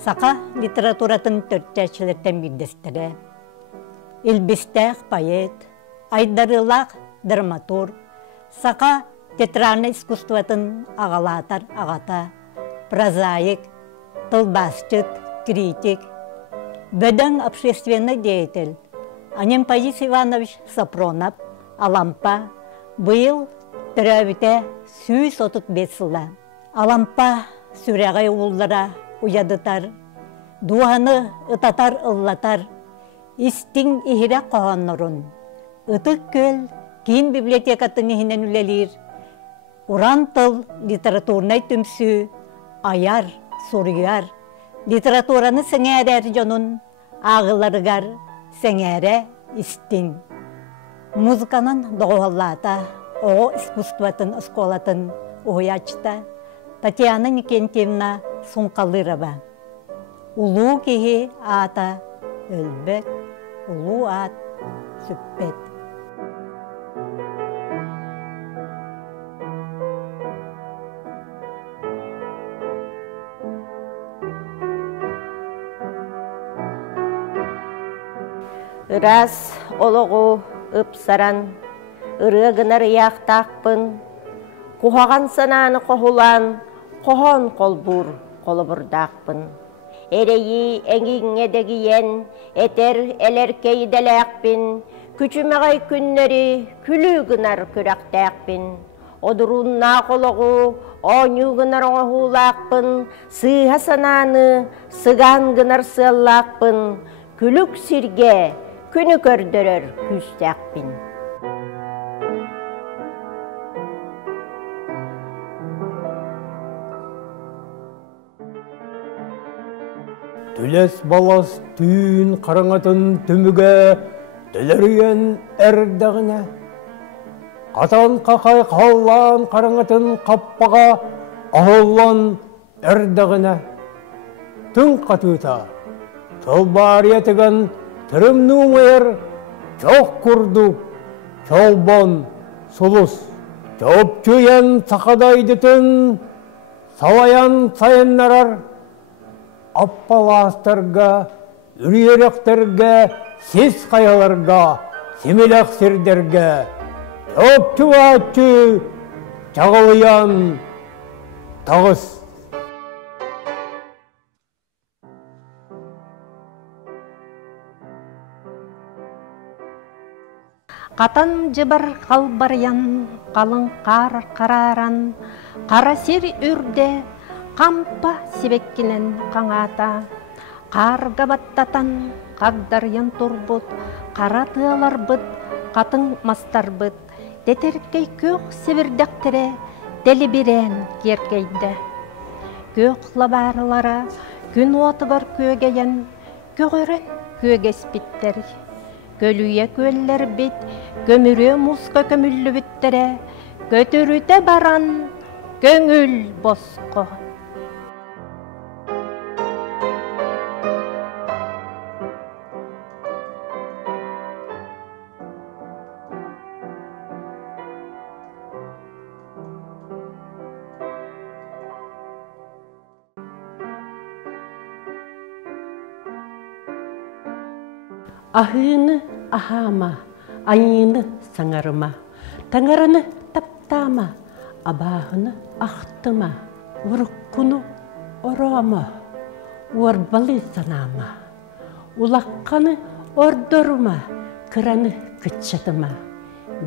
Сақа литературатын төртчәчілерден білдестірі. Илбістәқ поэт, айдарылақ драматург, сақа театральный искусствотын ағалатар ағата, прозаик, тылбасчыт, критик, бөдің общественный деятель. Анем Паис Иванович Сапронов, Алампа, бұйыл түрәбіте 135 сылла. Алампа сүрәғай ұллара уядытар, дуаны ытатар ыллатар, истин ихире қоғаннырын. Ытык көл кейін библиотекатын ихинен үлелер, уран тыл литературнай түмсі, аяр, соруяр, литератураны сәңәрәр жонын, ағыларығар, сәңәрә истин. Музыканын доғаллата, оғы искусстватын, осколатын уячта, Татьяна Никентьевна Сунқалырова. Улу кеге ата өлбек, улу ат сүппет. Ырас олығы ыпсаран, ырығынар яқтақпын, Кухаган сананы қохулан, қохон қолбур, қолыбырдақпын. Әрейі әңгіңедегіен, әтер әлеркейделәқпін, күчімеғай күннері күлігінар күрәқтәқпін. Одырунна қолығы, оңюғынар оңғулақпын, сыға сананы, сығанғынар сыллақпын, күлік сирге, күні көрдірір күстәқпін. Түлес балас түйін қараңатын түміге түлерген әрдіғіне. Қатан қақай қаллан қараңатын қаппаға ағылан әрдіғіне. Түн қатуыта, тұлбар етіген түрімнің ер, жоқ күрдік, чолбон, сұлыс. Жоп жүйен сақадайды түн, салаян сайыннарар. Аппаластарға, үреректерге, сес қаяларға, семелақсердерге, өпту-атты, жағылыян, тағыз. Қатан жыбыр қалбарян, қалың қар қараран, қарасер үрде, Қампа себеккінен қаңата, қарға баттатан, қағдарыян тұрбыт, қара тыалар бұт, қатын мастар бұт, детеркей көк себірдәқтірі, дәлі бірен керкейді. Көк лабарылара, күн отығар көгейен, көгірін көгеспіттер. Көлуе көллер бит, көмірі мұсқа көмілі біттірі, көтіріте баран, көңіл босқы. Ahını ahama, ayını sanarıma, tangarını taptama, abahını ahtıma, vurukunu orama, orbalı sanama, ulakkanı orduruma, kıranı kıçatıma,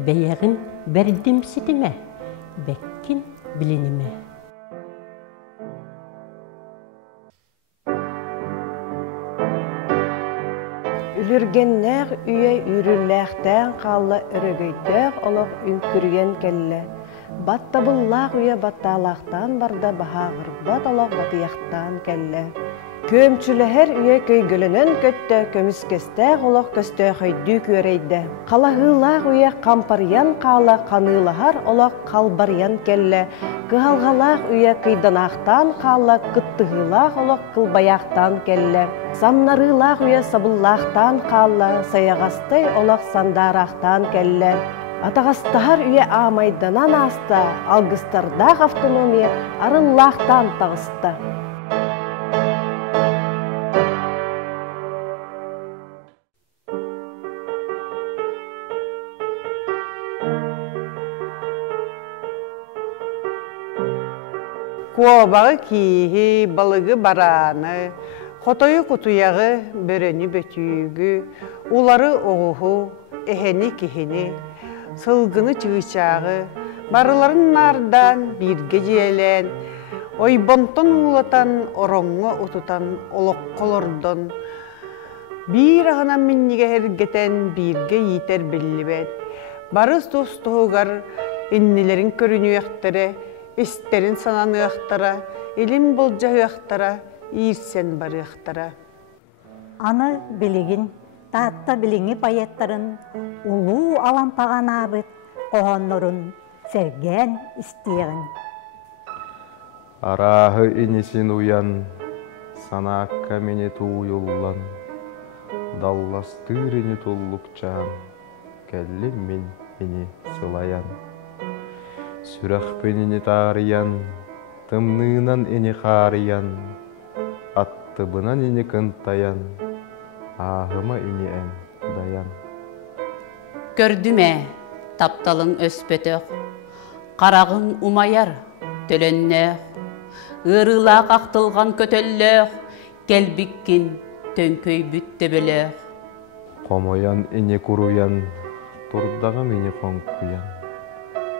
beyagın berdimsidime, bekkin bilinime. Үліргеннәғ үйе үрілләқтән қалла үрігейдәғ олық үнкірген кәлі. Баттабыллақ үйе батталақтан барда бағағыр бат олық батияқтан кәлі. Көмчіліхер үйе көйгілінін көтті көміскестәғ олық көсті қойды көрейді. Қалағылақ үйе қампарян қала қанылығар олық қалбарян кәлі. Кығалғалақ үйе қиданақтан қала күттігілақ олық қылбаяқтан кәлі. Самнарылақ үйе сабыллақтан қала саяғастай олық сандарақтан кәлі. Атағастағар үйе амайданан аста, алғыстардақ автономия арыллақтан тағысты. Хуабағы кейі, балығы бараны, хотойы кутуяғы, бөрені бөтүйігі, улары оғығы, эхені кехені, сылғыны чығычағы, барыларын нардан бірге жиелен, ойбонтон ұлатан, оронғы ұтутан, олық қолырдың, бір ағынан міннеге әргетен бірге етер білібет, барыс достығығар, иннелерін көріні яқтыры, истерин сананы яқтыра, илим болжағы яқтыра, ирсен бары яқтыра. Аны білігін, таатта біліңі паяттарын, улу алампаған абыт, қоғанларын серген істеген. Арағы инесін уян, санаққа мені туйуллан, далластыр ені тұллықчан, кәлім мен ені сылаян. Сүрәқпен ені тағыриян, тымнынан ені қариян, аттыбынан ені кынтаян, ағыма ені ән даян. Көрдіме тапталың өспетіқ, қарағың умаяр төленнеқ, ұрылақ ақтылған көтеллеқ, келбіккін төнкөй бүтті білеқ. Қомоян ені күруян, тұрдағым ені қонқуян.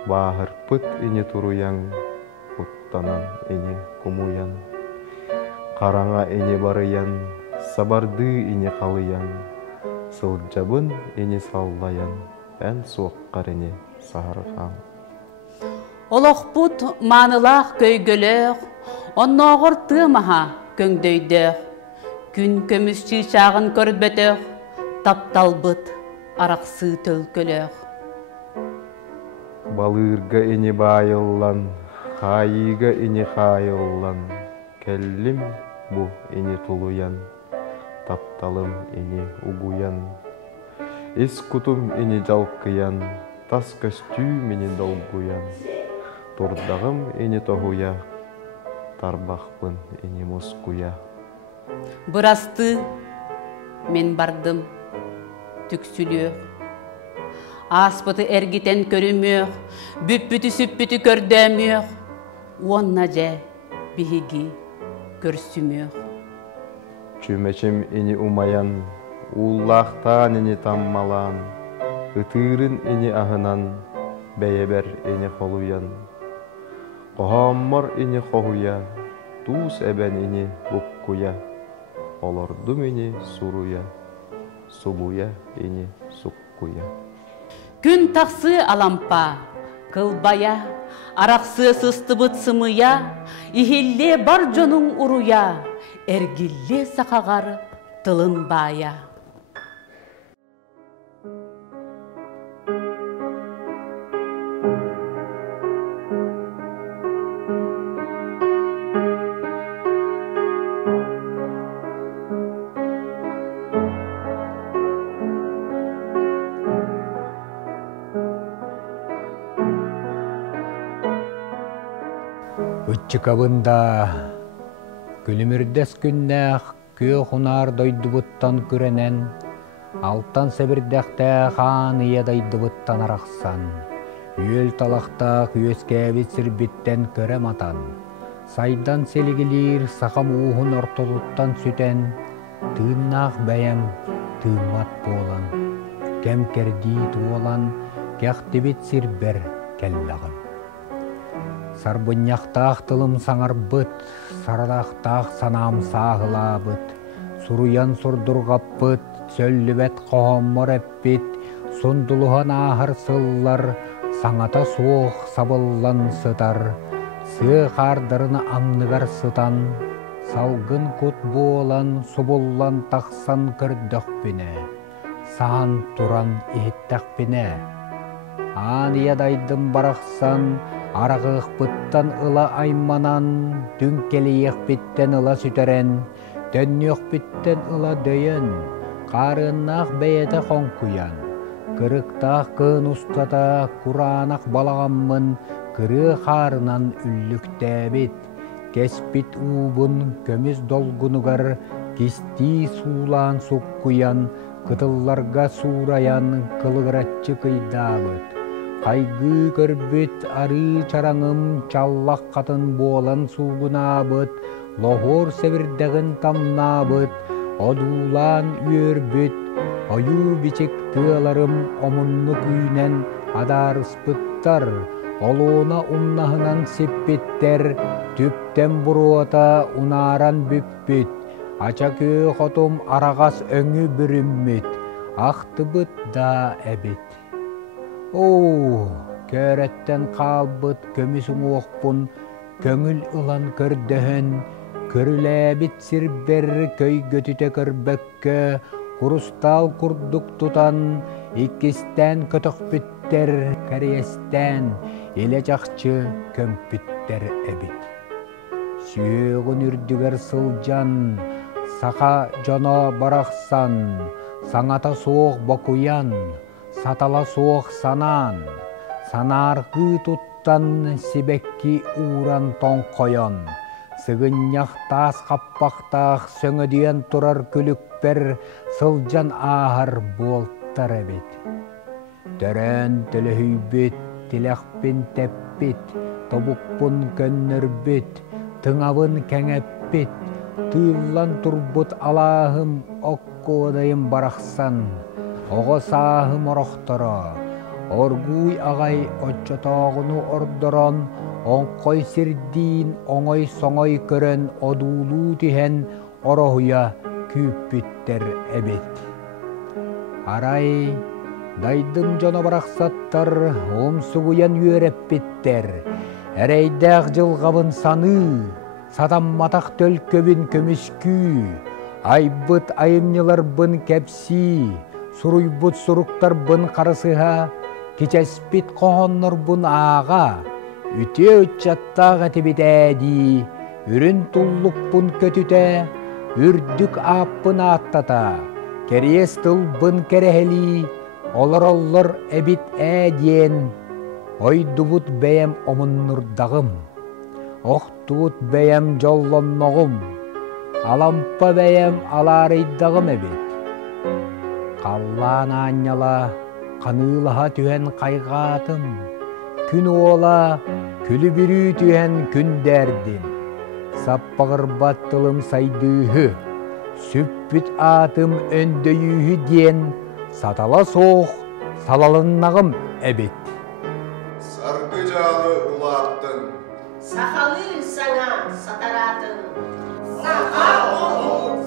Бағыр пыт ені тұруян, ұттанан ені күмуян. Қараңа ені барыян, сабарды ені қалыян. Сылджабын ені саллаян, ән суыққар ені сағырған. Олық бұт манылақ көйгіліқ, онноғыр тымаға көңдөйдіқ. Күн көмісші шағын көрдбетіқ, таптал бұт арақсы төлкіліқ. Балырға ені байыллан, қайыға ені қайыллан, кәлім бұ ені тұлуян, тапталым ені угуян. Ес күтім ені жалқыян, тас костюм ені долгуян, тұрдағым ені тоғуя, тарбақпын ені мұскуя. Бұрасты мен бардым түксіліқ. Аспыты әргетен көріміқ, бүппіті-сүппіті көрдеміқ, онна жә бігі көрсіміқ. Чүмечім ені умаян, уллақтан ені таммалан, ұтырын ені ағынан, бәйебер ені қолуян. Қоғаммар ені қоғуя, туыс әбән ені бұққуя, олардым ені сұруя, сұбуя ені сұққуя. Күн тақсы алампа, қылбая, арақсы сыстыбыт сымыя, ихилле бар жонун уруя, әргилле сақағар тылын бая. Үтчікабында күлімірдес күннәқ көй құнар дойдыбыттан күренен, алтан сәбірдәқті қан ия дойдыбыттан арақсан, үйел талақтақ үйескәбет сірбіттен көрем атан, сайдан селігілер сақам уғын ортолуттан сүтен, тыыннақ бәйім тыымат болан, кәм кәрді туолан, кәқтебет сірбер кәллағын. Сарбынняқтақ тылым саңарбыт, сарадақтақ санам сағылабыт, суруян сурдурғаппыт, сөллібет қоғаммар әппет, сундулуған ағыр сыллар, саңата суық сабыллан сытар, сы қардырыны аңнығар сытан, салғын күт болан, субуллан тақсан көрдөқпіне, саан туран еттәқпіне. Ан ядайдым барақсан, арағық бұттан ыла айманан, дүнкелейек біттен ыла сүтерен, төннек біттен ыла дөйен, қарыннақ бәйеті қонқуян, кырықтақ кын ұстата, құранақ балағаммын, кыры қарынан үлліктәбет, кеспит уыбын көміз долгунугар, кисти сулан сұққуян, кытылларға сураян, кылығыратчы кыйдабыт. Кайгы көрбүт ары чараңым чаллак катын болан сулгунабыт, лохор себирдегин тамнабыт, одуулан үйөрбүт, ою бичек тыаларым омунну күйнен адарыспыттар, олуна умнахынан сеппеттер, түптен буруата унаран бүппүт, ача көө хотум арагас өңү бүрүммүт, актыбыт да эбит. О, көрөттен калбыт көмүсүң окпун, көңүл ылан көрдөһөн, көрүләбит сирбер көйгөтүтө көрбөккө, курустал курдук тутан, иккистен көтөкпүттер, кәрестен, эле жакчы көмпүттер эбит. Сүйөгүн үрдүгер сылжан, сака жоно бараксан, саңата соох бокуян, сатала соох санан, санаргы туттан сибекки уран тоңкойон, сыгыннях таас каппактаах сөңөдүйен турар күлүкпер сылжан аахар болттар эбит. Төрөн төлөһүйбүт, тилэхпин теппит, тобукпун көннөрбүт, тыңабын кеңеппит, тыыллан турбут алаахым оккоодайым барахсан, ого саахым орохторо, оргуй агай отчотоогуну ордорон, оңкой сирдиин оңой соңой көрөн одуулуу тиһен орохуя күүппүттер эбит. Арай, дайдым жоно барахсаттар, омсугуян үйөреппиттер, эрейдäэх жылгабын саны, сатамматах төлкөбүн көмүскүү, айбыт айымныларбын кепси, суруйбут суруктарбын карысыха, кичеспит кохоннорбун аага, үтө үтчаттаага тибит әди, үрүн туллукпун көтүтэ, үрдүк ааппын аттата, кериес тылбын керехели, олор эбит әдиен, ойдубут бәйем омуннурдагым, охтубут бәйем жоллонногум, алампа бәйем аларыйдагым эбит. Қаллан анняла, каныылаха түһен кайгаатым, күн ола, күлү бүрүү түһен күндердим. Саппагырбат тылым сайдыыһы, сүппүт атым өндөйүүһү диен, сатала соох, салалыннагым эбит. Саргы жалы улааттың, сахалы саңа сатаратын, саха болу